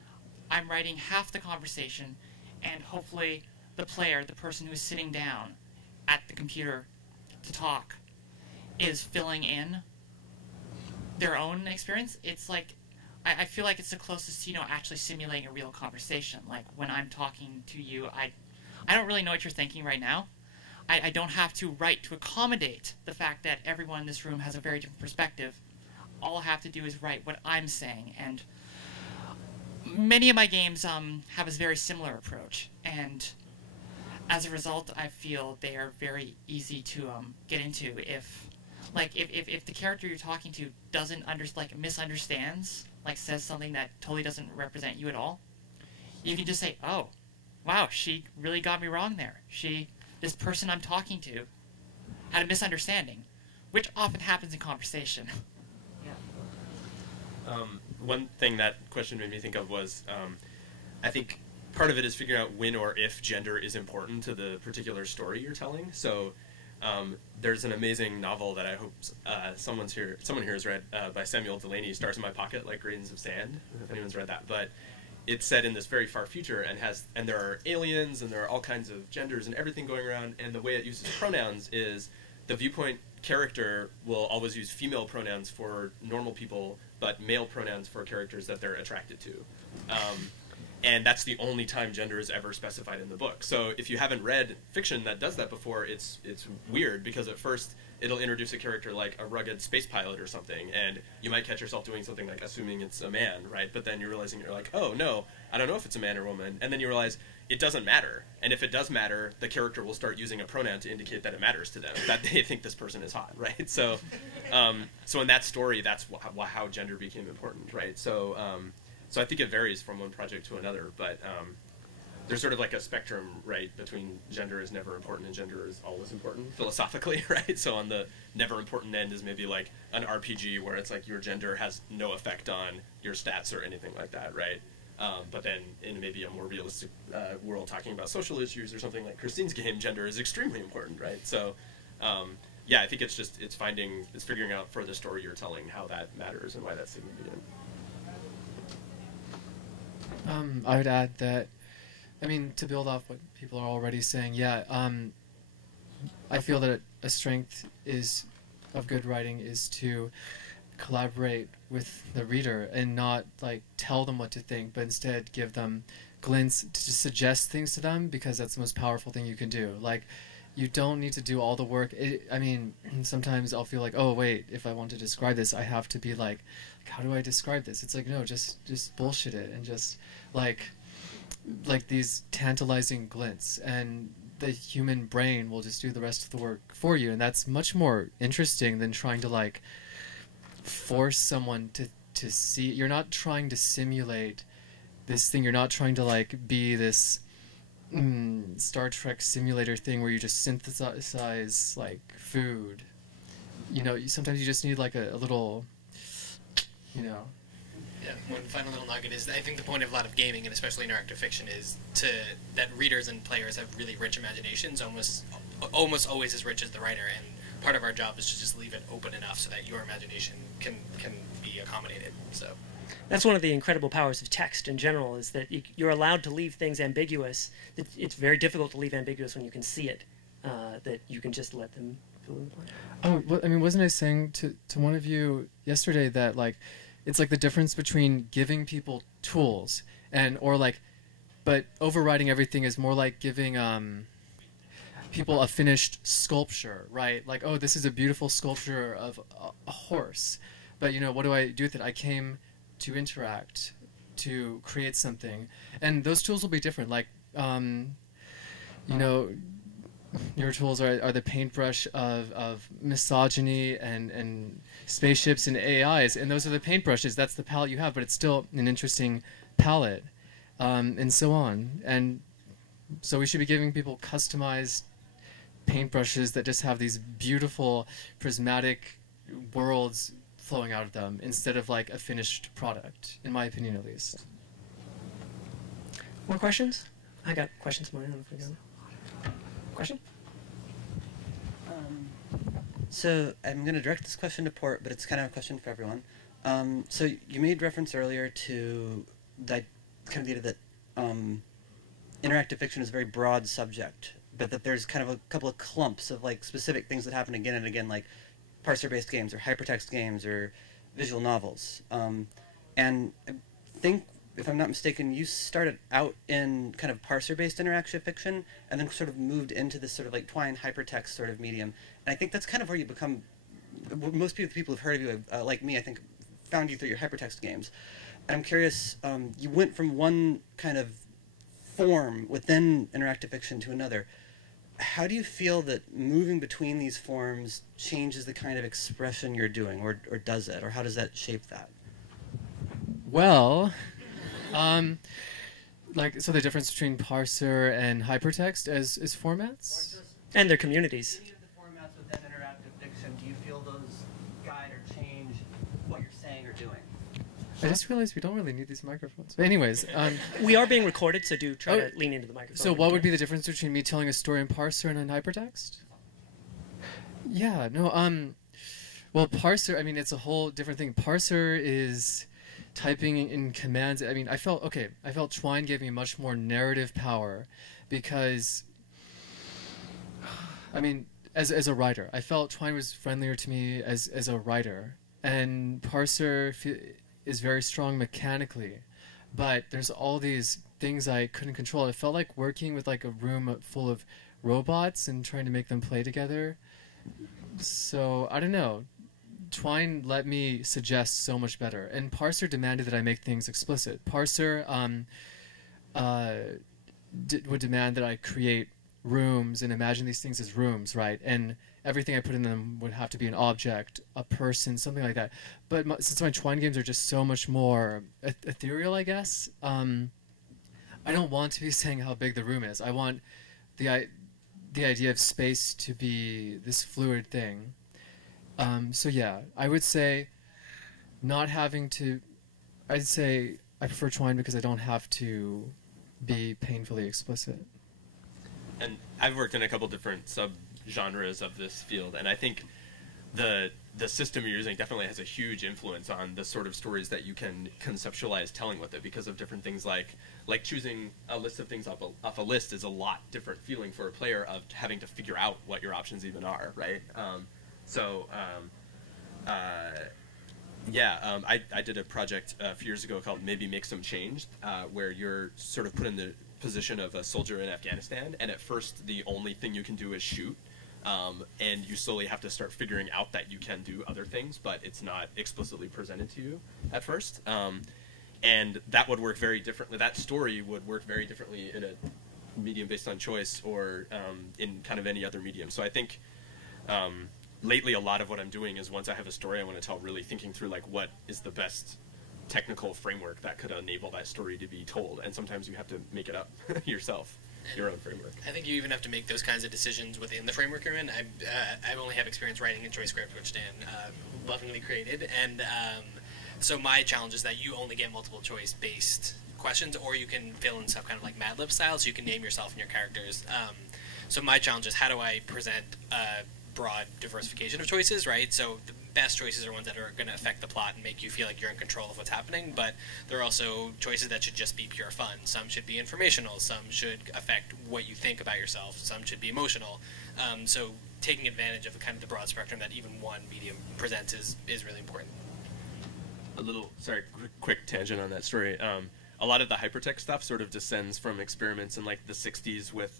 I'm writing half the conversation, and hopefully the player, the person who's sitting down at the computer to talk, is filling in their own experience. It's like, I feel like it's the closest to, actually simulating a real conversation. Like, when I'm talking to you, I don't really know what you're thinking right now. I don't have to write to accommodate the fact that everyone in this room has a very different perspective. All I have to do is write what I'm saying, and many of my games have a very similar approach, and as a result, I feel they are very easy to get into. If the character you're talking to doesn't misunderstands, says something that totally doesn't represent you at all, you can just say, "Oh, wow, she really got me wrong there. This person I'm talking to had a misunderstanding," which often happens in conversation. One thing that question made me think of was, I think part of it is figuring out when or if gender is important to the particular story you're telling. So there's an amazing novel that I hope someone here has read by Samuel Delany, Stars in My Pocket, Like Grains of Sand, if anyone's read that. But it's set in this very far future and there are aliens and there are all kinds of genders and everything going around, and the way it uses pronouns is the viewpoint character will always use female pronouns for normal people, but male pronouns for characters that they're attracted to. And that's the only time gender is ever specified in the book. So if you haven't read fiction that does that before, it's weird, because at first it'll introduce a character like a rugged space pilot or something, and you might catch yourself doing something like assuming it's a man, right? But then you're realizing, you're like, oh no, I don't know if it's a man or woman. And then you realize it doesn't matter. And if it does matter, the character will start using a pronoun to indicate that it matters to them, that they think this person is hot, right? So, so in that story, that's how gender became important, right? So, so I think it varies from one project to another, but there's sort of like a spectrum, right, between gender is never important and gender is always important, philosophically, right? So on the never important end is maybe like an RPG where it's like your gender has no effect on your stats or anything like that, right? But then in maybe a more realistic world talking about social issues or something like Christine's game, gender is extremely important, right? So yeah, I think it's figuring out for the story you're telling how that matters and why that's significant. I would add that, I mean, to build off what people are already saying, yeah, I feel that a strength of good writing is to collaborate with the reader and not like tell them what to think, but instead give them glints to just suggest things to them, because that's the most powerful thing you can do. Like, you don't need to do all the work. I mean, sometimes I'll feel like, oh wait, if I want to describe this, I have to be like how do I describe this? It's like, no, just bullshit it, and just like these tantalizing glints, and the human brain will just do the rest of the work for you, and that's much more interesting than trying to like force someone to see. You're not trying to simulate this thing. You're not trying to like be this Star Trek simulator thing where you just synthesize like food. You know, sometimes you just need like a little, you know. Yeah, one final little nugget is, I think the point of a lot of gaming, and especially interactive fiction, is that readers and players have really rich imaginations, almost always as rich as the writer, and part of our job is to just leave it open enough so that your imagination can be accommodated. So that's one of the incredible powers of text in general, is that you're allowed to leave things ambiguous. It's very difficult to leave ambiguous when you can see it, that you can just let them fill in the blank. Oh, well, I mean, wasn't I saying to one of you yesterday that like it's like the difference between giving people tools but overriding everything is more like giving people a finished sculpture, right? Like, oh, this is a beautiful sculpture of a horse, but you know, what do I do with it? I came to interact, to create something, and those tools will be different. Like, you know, your tools are the paintbrush of misogyny and spaceships and AIs, and those are the paintbrushes. That's the palette you have, but it's still an interesting palette, and so on. And so we should be giving people customized paintbrushes that just have these beautiful prismatic worlds flowing out of them, instead of like a finished product, in my opinion at least. More questions? I got questions. Question? So I'm going to direct this question to Port, but it's kind of a question for everyone. So you made reference earlier to the idea that interactive fiction is a very broad subject, but that there's kind of a couple of clumps of like specific things that happen again and again, like parser-based games or hypertext games or visual novels. And I think, if I'm not mistaken, you started out in kind of parser-based interactive fiction and then sort of moved into this sort of like Twine hypertext sort of medium. And I think that's kind of where you become, most people who've heard of you, like me, I think, found you through your hypertext games. And I'm curious, you went from one kind of form within interactive fiction to another. How do you feel that moving between these forms changes the kind of expression you're doing, or does it? Or how does that shape that? Well, like, so the difference between parser and hypertext as formats? And their communities. Any of the formats within interactive fiction, do you feel those guide or change what you're saying or doing? I just realized we don't really need these microphones. But anyways, We are being recorded, so do try Oh, to lean into the microphone. so what would be the difference between me telling a story in parser and in hypertext? Yeah, no, well, parser, I mean, it's a whole different thing. Parser is typing in commands. I mean, I felt Twine gave me much more narrative power because, I mean, as a writer, I felt Twine was friendlier to me as a writer. And parser is very strong mechanically, but there's all these things I couldn't control. It felt like working with like a room full of robots and trying to make them play together. So I don't know. Twine let me suggest so much better, and parser demanded that I make things explicit. Parser would demand that I create rooms and imagine these things as rooms, right? And everything I put in them would have to be an object, a person, something like that. But since my Twine games are just so much more ethereal, I guess, I don't want to be saying how big the room is. I want the idea of space to be this fluid thing. So yeah, I would say I'd say I prefer Twine because I don't have to be painfully explicit. And I've worked in a couple different sub-genres of this field, and I think the system you're using definitely has a huge influence on the sort of stories that you can conceptualize telling with it, because of different things like choosing a list of things off a list is a lot different feeling for a player of having to figure out what your options even are, right? I did a project a few years ago called Maybe Make Some Change, where you're sort of put in the position of a soldier in Afghanistan, and at first the only thing you can do is shoot, and you slowly have to start figuring out that you can do other things, but it's not explicitly presented to you at first. And that would work very differently. That story would work very differently in a medium based on choice, or in kind of any other medium. So I think lately a lot of what I'm doing is, once I have a story I want to tell, really thinking through like what is the best technical framework that could enable that story to be told, and sometimes you have to make it up yourself, your own framework. I think you even have to make those kinds of decisions within the framework you're in. I only have experience writing in ChoiceScript, which Dan lovingly created, and so my challenge is that you only get multiple choice based questions, or you can fill in stuff kind of like Mad Lib style, so you can name yourself and your characters. So my challenge is, how do I present a broad diversification of choices, right? So the best choices are ones that are going to affect the plot and make you feel like you're in control of what's happening, but there are also choices that should just be pure fun. Some should be informational, some should affect what you think about yourself, some should be emotional. So taking advantage of kind of the broad spectrum that even one medium presents is really important. Quick tangent on that story. A lot of the hypertext stuff sort of descends from experiments in like the 60s with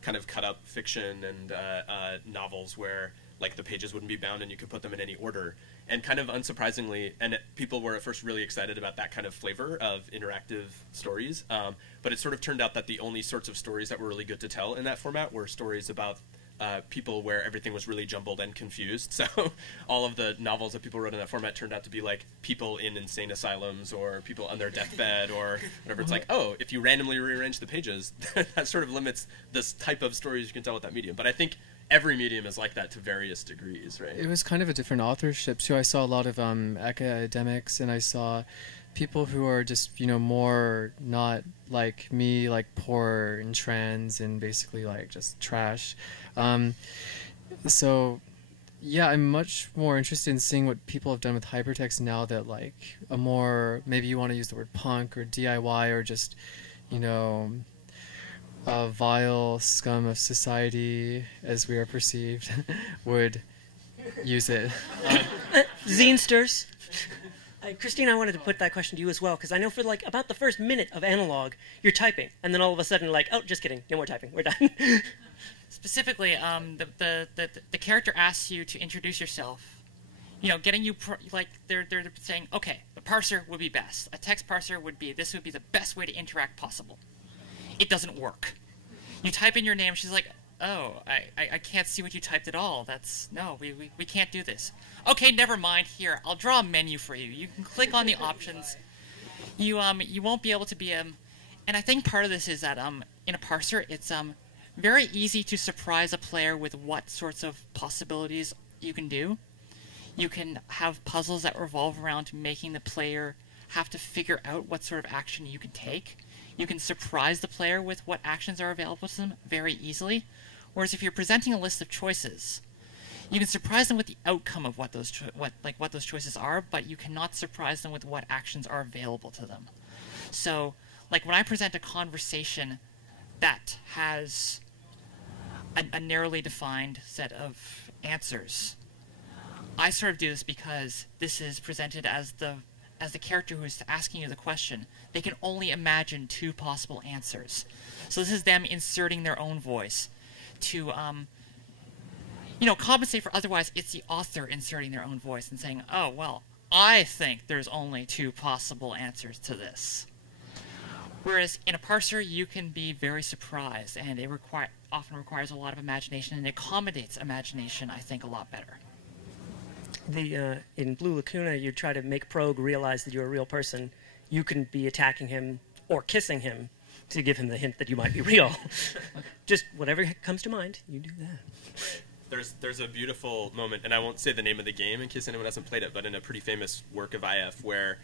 kind of cut up fiction and novels where like the pages wouldn't be bound and you could put them in any order. And kind of unsurprisingly, people were at first really excited about that kind of flavor of interactive stories, but it sort of turned out that the only sorts of stories that were really good to tell in that format were stories about people where everything was really jumbled and confused. So all of the novels that people wrote in that format turned out to be like people in insane asylums or people on their deathbed or whatever. It's like, oh, if you randomly rearrange the pages, that sort of limits this type of stories you can tell with that medium. But I think every medium is like that to various degrees, right? It was kind of a different authorship too. I saw a lot of academics, and I saw people who are just, more not like me, like poor and trans and basically like just trash. So yeah, I'm much more interested in seeing what people have done with hypertext now that like a more, maybe you want to use the word punk or DIY or just, a vile scum of society as we are perceived would use it. Zinesters. Christine, I wanted to put that question to you as well, because I know for like about the first minute of analog, you're typing, and then all of a sudden, like, oh, just kidding, no more typing, we're done. Specifically, the character asks you to introduce yourself. You know, getting you like they're saying, okay, the parser would be best. A text parser would be the best way to interact possible. It doesn't work. You type in your name, she's like, oh, I can't see what you typed at all. We can't do this. Okay, never mind. Here, I'll draw a menu for you. You can click on the options. You won't be able to be and I think part of this is that in a parser, it's very easy to surprise a player with what sorts of possibilities you can do. You can have puzzles that revolve around making the player have to figure out what sort of action you can take. You can surprise the player with what actions are available to them very easily. Whereas if you're presenting a list of choices, you can surprise them with the outcome of what those choices are, but you cannot surprise them with what actions are available to them. So, like when I present a conversation that has a narrowly defined set of answers, I sort of do this because this is presented as the character who is asking you the question. They can only imagine two possible answers. So this is them inserting their own voice to, compensate for otherwise it's the author inserting their own voice and saying, oh, well, I think there's only two possible answers to this. Whereas in a parser, you can be very surprised, and it often requires a lot of imagination, and it accommodates imagination, I think, a lot better. In Blue Lacuna, you try to make Progue realize that you're a real person. You can be attacking him or kissing him to give him the hint that you might be real. Just whatever comes to mind, you do that. Right. There's a beautiful moment, and I won't say the name of the game in case anyone hasn't played it, but in a pretty famous work of IF where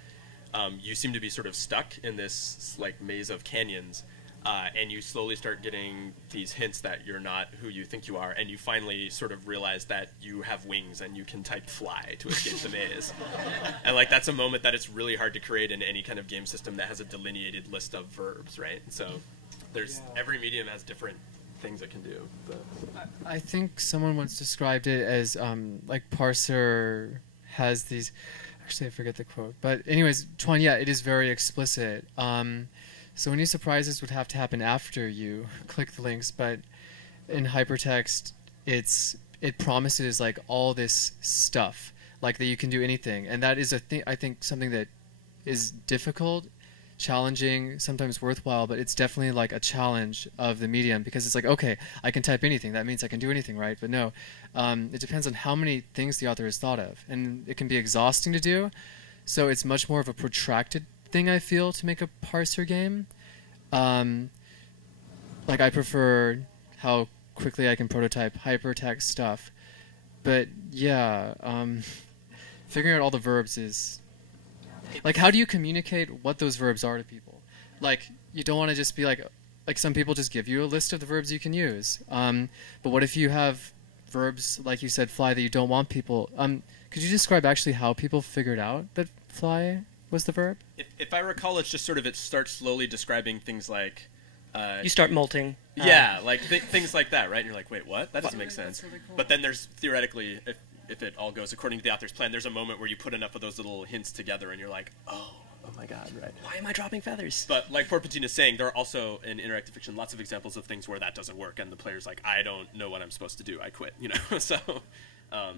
you seem to be sort of stuck in this like maze of canyons, and you slowly start getting these hints that you're not who you think you are, and you finally sort of realize that you have wings and you can type fly to escape the maze. And like that's a moment that it's really hard to create in any kind of game system that has a delineated list of verbs, right? So every medium has different things it can do. But I think someone once described it as like parser has these. Actually, I forget the quote. But anyways, Tuan, yeah, it is very explicit. So any surprises would have to happen after you click the links, but in hypertext, it promises like all this stuff, like that you can do anything, and that is I think something that is difficult, challenging, sometimes worthwhile, but it's definitely like a challenge of the medium because it's like, okay, I can type anything. That means I can do anything, right? But no, it depends on how many things the author has thought of, and it can be exhausting to do. So it's much more of a protracted thing, I feel, to make a parser game. Like I prefer how quickly I can prototype hypertext stuff, but yeah, figuring out all the verbs is like, how do you communicate what those verbs are to people? Like, you don't want to just be like some people just give you a list of the verbs you can use, but what if you have verbs like you said, fly, that you don't want people? Could you describe actually how people figured out that fly was the verb? If I recall, it's just sort of, it starts slowly describing things like... you start molting. Yeah, like things like that, right? And you're like, wait, what? That doesn't make sense. Really cool. But then there's, theoretically, if it all goes according to the author's plan, there's a moment where you put enough of those little hints together and you're like, oh my god, right. Why am I dropping feathers? But like Porpentine is saying, there are also, in interactive fiction, lots of examples of things where that doesn't work, and the player's like, I don't know what I'm supposed to do, I quit, so...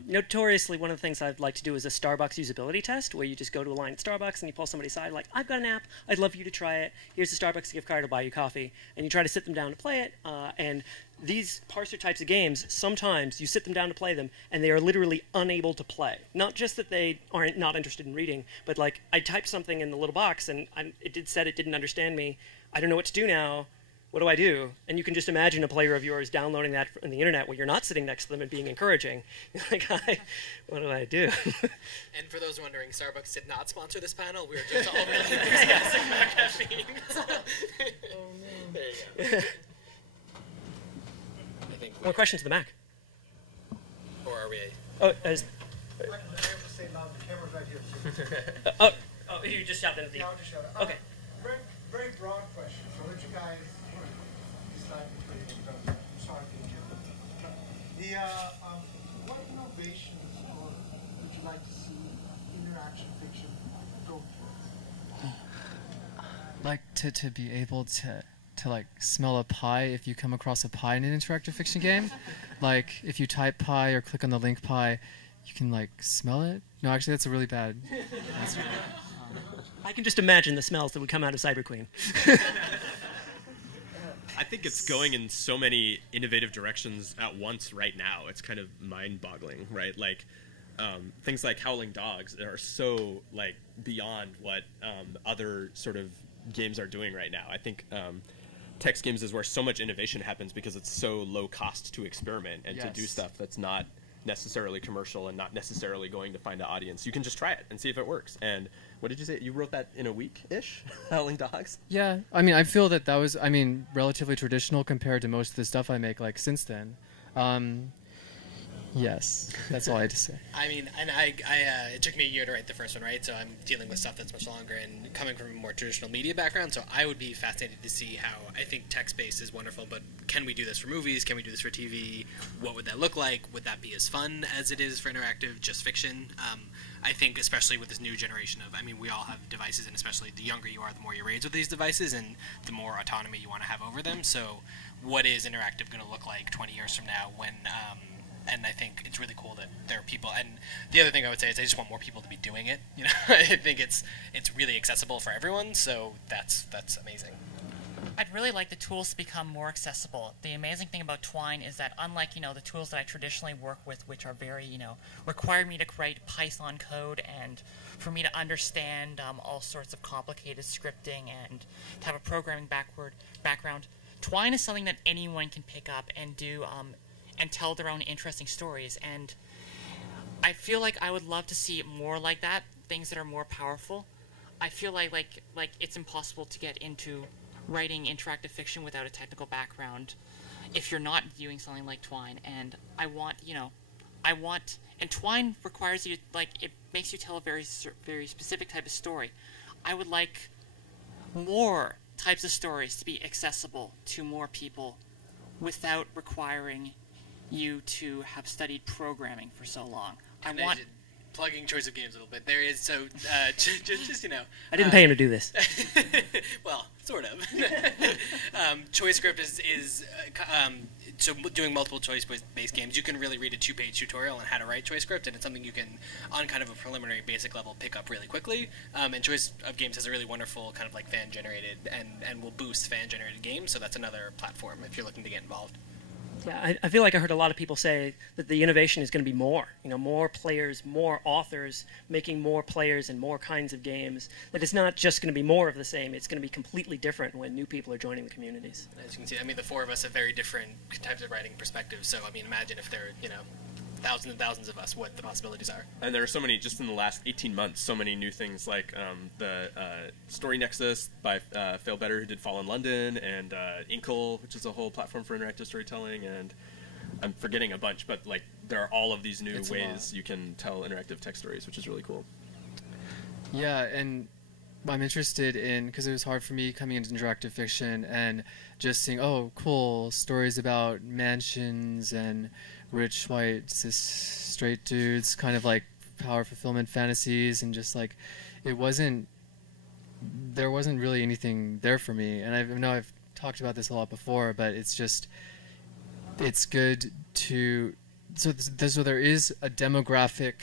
Notoriously, one of the things I'd like to do is a Starbucks usability test, where you just go to a line at Starbucks and you pull somebody aside, like, I've got an app, I'd love for you to try it, here's a Starbucks gift card, I'll buy you coffee, and you try to sit them down to play it, and these parser types of games, sometimes you sit them down to play them, and they are literally unable to play. Not just that they aren't not interested in reading, but like, I typed something in the little box, and it said it didn't understand me, I don't know what to do now, what do I do? And you can just imagine a player of yours downloading that from the internet where you're not sitting next to them and being encouraging. You're like, what do I do? And for those wondering, Starbucks did not sponsor this panel. We were just all really enthusiastic about caffeine. Oh, man. There you go. I think more questions to the Mac. Or are we... Oh, oh, you just shouted at the... No, just shout out. Okay. Very broad question. So let you guys decide between I'm sorry to interrupt. What innovations like to see interaction fiction go towards? Like to be able to like smell a pie if you come across a pie in an interactive fiction game. Like if you type pie or click on the link pie, you can like smell it. No, actually that's a really bad answer. I can just imagine the smells that would come out of Cyber Queen. I think it's going in so many innovative directions at once right now. It's kind of mind-boggling, right? Like things like Howling Dogs are so like beyond what other sort of games are doing right now. I think text games is where so much innovation happens because it's so low cost to experiment and to do stuff that's not necessarily commercial and not necessarily going to find an audience. You can just try it and see if it works. And what did you say? You wrote that in a week-ish? Howling Dogs? Yeah, I mean, I feel that was, I mean, relatively traditional compared to most of the stuff I make, like, since then. Yes, that's all I had to say. I mean, and it took me a year to write the first one, right? So I'm dealing with stuff that's much longer and coming from a more traditional media background. So I would be fascinated to see how, I think text-based is wonderful, but can we do this for movies? Can we do this for TV? What would that look like? Would that be as fun as it is for interactive, just fiction? I think especially with this new generation of, I mean, we all have devices, and especially the younger you are, the more you're raised with these devices, and the more autonomy you want to have over them. So what is interactive going to look like 20 years from now when... and I think it's really cool that there are people. And the other thing I would say is I just want more people to be doing it. You know, I think it's really accessible for everyone. So that's amazing. I'd really like the tools to become more accessible. The amazing thing about Twine is that unlike, the tools that I traditionally work with, which are very, require me to write Python code and for me to understand all sorts of complicated scripting and to have a programming background, Twine is something that anyone can pick up and do and tell their own interesting stories. And I feel like I would love to see more like that, things that are more powerful. I feel like it's impossible to get into writing interactive fiction without a technical background if you're not viewing something like Twine. And and Twine requires you, it makes you tell a very specific type of story. I would like more types of stories to be accessible to more people without requiring you to have studied programming for so long. Plugging choice of games a little bit. There is just I didn't pay him to do this. Well, sort of. Choice script is so doing multiple choice-based games. You can really read a 2-page tutorial on how to write choice script, and it's something you can, on kind of a preliminary basic level, pick up really quickly. And choice of games has a really wonderful kind of like fan-generated and will boost fan-generated games. So that's another platform if you're looking to get involved. Yeah, I feel like I heard a lot of people say that the innovation is going to be more. More players, more authors, making more players and more kinds of games. That it's not just going to be more of the same. It's going to be completely different when new people are joining the communities. As you can see, I mean, the four of us have very different types of writing perspectives. So, I mean, imagine if there are, thousands and thousands of us, what the possibilities are. And there are so many, just in the last 18 months, so many new things like the Story Nexus by Fail Better, who did Fall in London, and Inkle, which is a whole platform for interactive storytelling, and I'm forgetting a bunch, but like there are all of these new ways you can tell interactive text stories, which is really cool. Yeah, and I'm interested in, because it was hard for me coming into interactive fiction and just seeing, oh, cool, stories about mansions and rich white cis straight dudes, kind of like power fulfillment fantasies, and just like there wasn't really anything there for me. And I know I've talked about this a lot before, but it's good to so there is a demographic.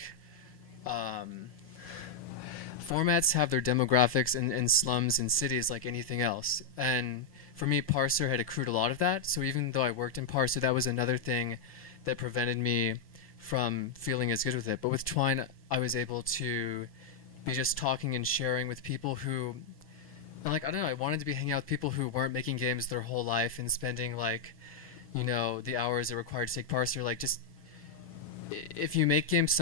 Formats have their demographics in slums and cities like anything else, and for me, Parser had accrued a lot of that. So even though I worked in Parser, that was another thing that prevented me from feeling as good with it. But with Twine, I was able to be just talking and sharing with people who, I don't know, I wanted to be hanging out with people who weren't making games their whole life and spending the hours it required to take Parser. Just if you make games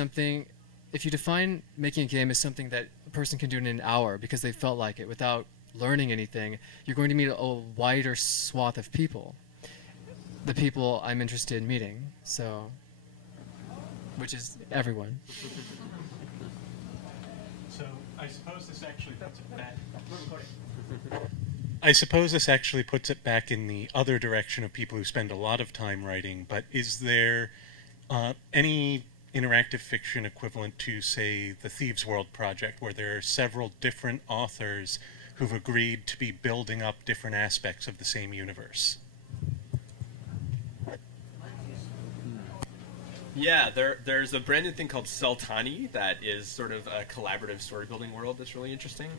if you define making a game as something that a person can do in an hour because they felt like it without learning anything, you're going to meet a wider swath of people. The people I'm interested in meeting, which is everyone. So I suppose this actually puts it back. I suppose this actually puts it back in the other direction of people who spend a lot of time writing. But is there any interactive fiction equivalent to, say, the Thieves World project, where there are several different authors who've agreed to be building up different aspects of the same universe? Yeah, there's a brand new thing called Seltani that is sort of a collaborative story building world that's really interesting.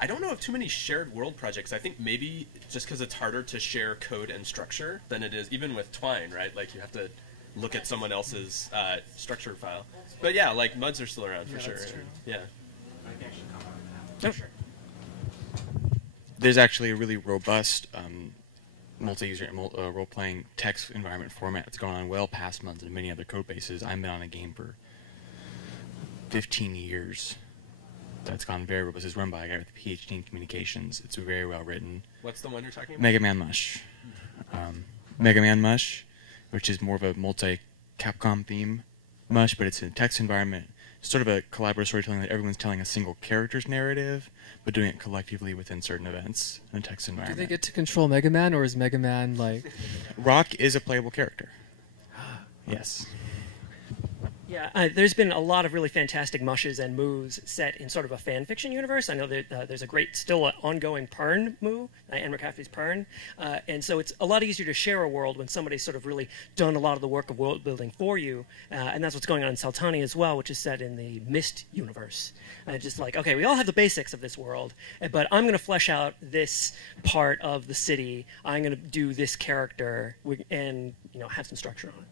I don't know of too many shared world projects. I think maybe just because it's harder to share code and structure than it is, even with Twine, right? Like you have to look at someone else's structure file. But yeah, like MUDs are still around for sure. Yeah. Oh, sure. There's actually a really robust multi-user role-playing text environment format that's gone on well past MUDs and many other code bases. I've been on a game for 15 years. That's gone very robust. It's run by a guy with a PhD in communications. It's very well written. What's the one you're talking about? Mega Man Mush. Mega Man Mush, which is more of a multi-Capcom theme Mush, but it's a text environment. It's sort of a collaborative storytelling that everyone's telling a single character's narrative, but doing it collectively within certain events in a text Do environment. they get to control Mega Man, or is Mega Man like... Rock is a playable character. Yes. Yeah, there's been a lot of really fantastic mushes and moves set in sort of a fan fiction universe. I know that there's a great, still ongoing Pern moo, Anne McCaffrey's Pern, and so it's a lot easier to share a world when somebody's sort of really done a lot of the work of world building for you, and that's what's going on in Seltani as well, which is set in the Myst universe. Just like, okay, we all have the basics of this world, but I'm going to flesh out this part of the city. I'm going to do this character, and have some structure on it.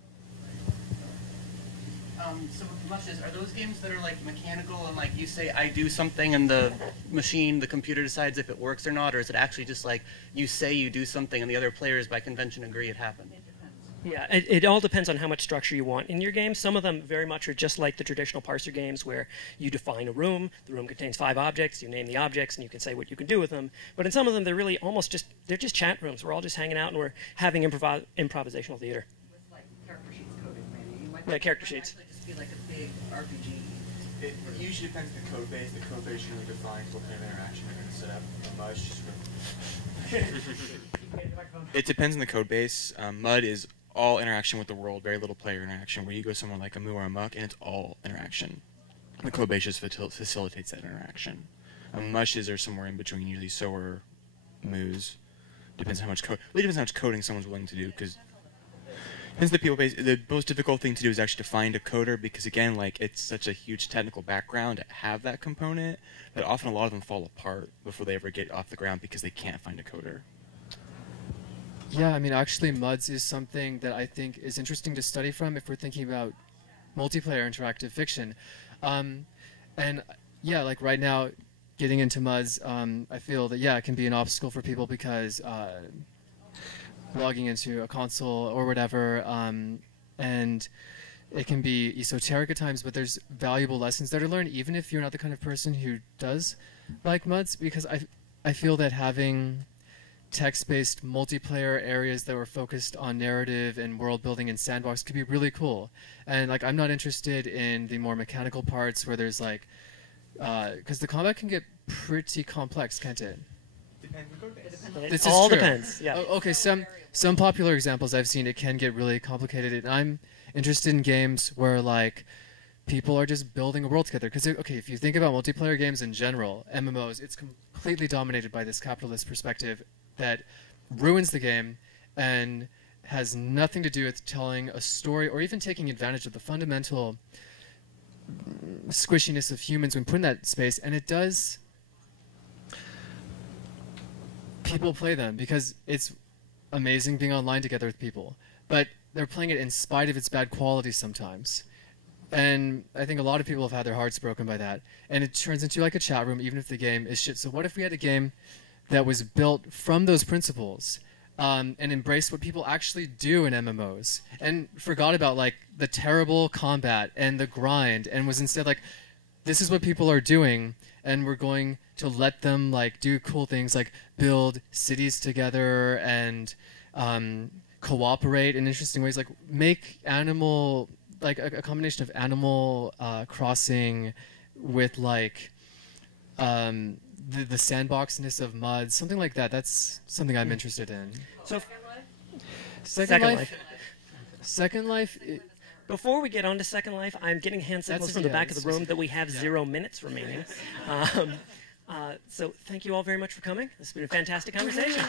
So with mushes, are those games that are like mechanical and like you say I do something and the machine, the computer decides if it works or not, or is it actually just like you say you do something and the other players by convention agree it happened? Yeah, it all depends on how much structure you want in your game. Some of them very much are just like the traditional parser games where you define a room, the room contains 5 objects, you name the objects, and you can say what you can do with them. But in some of them, they're really almost just, they're just chat rooms. We're all just hanging out and we're having improvisational theater. With like character sheets coded, maybe. You might Yeah, character sheets. Just be like a big RPG. It usually depends on the code base. The code base really defines what kind of interaction you're going to set up. It depends on the code base. MUD is all interaction with the world, very little player interaction, where you go somewhere like a Moo or a Muck, and it's all interaction. The code base just facilitates that interaction. Mushes are somewhere in between, usually so are Moos. Depends how much code. Really depends how much coding someone's willing to do, because depends the people base. The most difficult thing to do is actually to find a coder, because again, like it's such a huge technical background to have that component that often a lot of them fall apart before they ever get off the ground because they can't find a coder. Yeah, I mean, actually, MUDs is something that I think is interesting to study from if we're thinking about multiplayer interactive fiction. And yeah, like right now, getting into MUDs, I feel that, yeah, it can be an obstacle for people because logging into a console or whatever, and it can be esoteric at times, but there's valuable lessons there to learn, even if you're not the kind of person who does like MUDs, because I feel that having text-based multiplayer areas that were focused on narrative and world building and sandbox could be really cool. And like, I'm not interested in the more mechanical parts where there's like, because the combat can get pretty complex, can't it? Depends on code base. It all depends. Yeah. Okay. Some popular examples I've seen, it can get really complicated, and I'm interested in games where like people are just building a world together. Because okay, if you think about multiplayer games in general, MMOs, it's completely dominated by this capitalist perspective that ruins the game and has nothing to do with telling a story or even taking advantage of the fundamental squishiness of humans when put in that space. And it does. People play them because it's amazing being online together with people, but they're playing it in spite of its bad quality sometimes. And I think a lot of people have had their hearts broken by that. And it turns into like a chat room, even if the game is shit. So what if we had a game that was built from those principles and embraced what people actually do in MMOs and forgot about like the terrible combat and the grind and was instead like, this is what people are doing and we're going to let them like do cool things like build cities together and cooperate in interesting ways, like make animal, like a combination of Animal Crossing with like the sandboxness of MUD, something like that. That's something I'm interested in. So, Second Life. Second Life. Before we get on to Second Life, I'm getting hand signals from the back of the room that we have 0 minutes remaining. So thank you all very much for coming. This has been a fantastic conversation.